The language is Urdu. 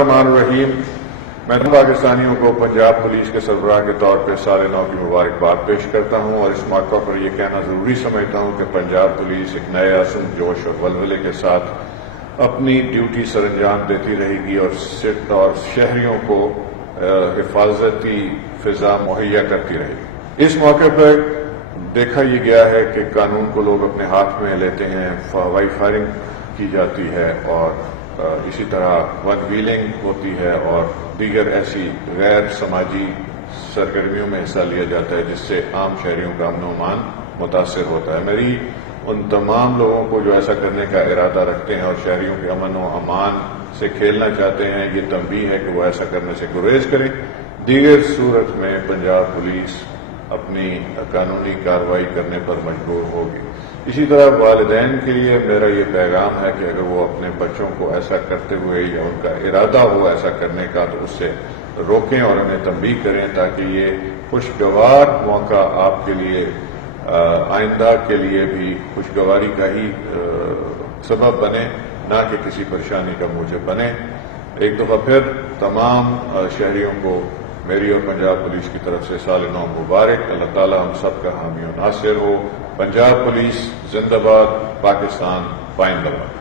الرحمن الرحیم۔ میں پاکستانیوں کو پنجاب پولیس کے سربراہ کے طور پہ سال نو کی مبارکباد پیش کرتا ہوں، اور اس موقع پر یہ کہنا ضروری سمجھتا ہوں کہ پنجاب پولیس ایک نئے عزم، جوش اور ولولے کے ساتھ اپنی ڈیوٹی سر انجام دیتی رہے گی اور شہریوں کو حفاظتی فضا مہیا کرتی رہے گی۔ اس موقع پر دیکھا یہ گیا ہے کہ قانون کو لوگ اپنے ہاتھ میں لیتے ہیں، ہوائی فائرنگ کی جاتی ہے، اور اسی طرح ون ویلنگ ہوتی ہے اور دیگر ایسی غیر سماجی سرگرمیوں میں حصہ لیا جاتا ہے جس سے عام شہریوں کا امن و امان متاثر ہوتا ہے۔ میری ان تمام لوگوں کو جو ایسا کرنے کا ارادہ رکھتے ہیں اور شہریوں کے امن و امان سے کھیلنا چاہتے ہیں، یہ تنبیہ ہے کہ وہ ایسا کرنے سے گریز کریں۔ دیگر صورت میں پنجاب پولیس اپنی قانونی کارروائی کرنے پر مجبور ہوگی۔ اسی طرح والدین کے لیے میرا یہ پیغام ہے کہ اگر وہ اپنے بچوں کو ایسا کرتے ہوئے یا ان کا ارادہ ہو ایسا کرنے کا تو اس سے روکیں اور انہیں تنبیہ کریں، تاکہ یہ خوشگوار موقع آپ کے لیے آئندہ کے لیے بھی خوشگواری کا ہی سبب بنے، نہ کہ کسی پریشانی کا موجب بنے۔ ایک دفعہ پھر تمام شہریوں کو میری اور پنجاب پولیس کی طرف سے سال نو مبارک۔ اللہ تعالیٰ ہم سب کا حامی و ناصر ہو۔ پنجاب پولیس زندہ باد، پاکستان پائندہ باد۔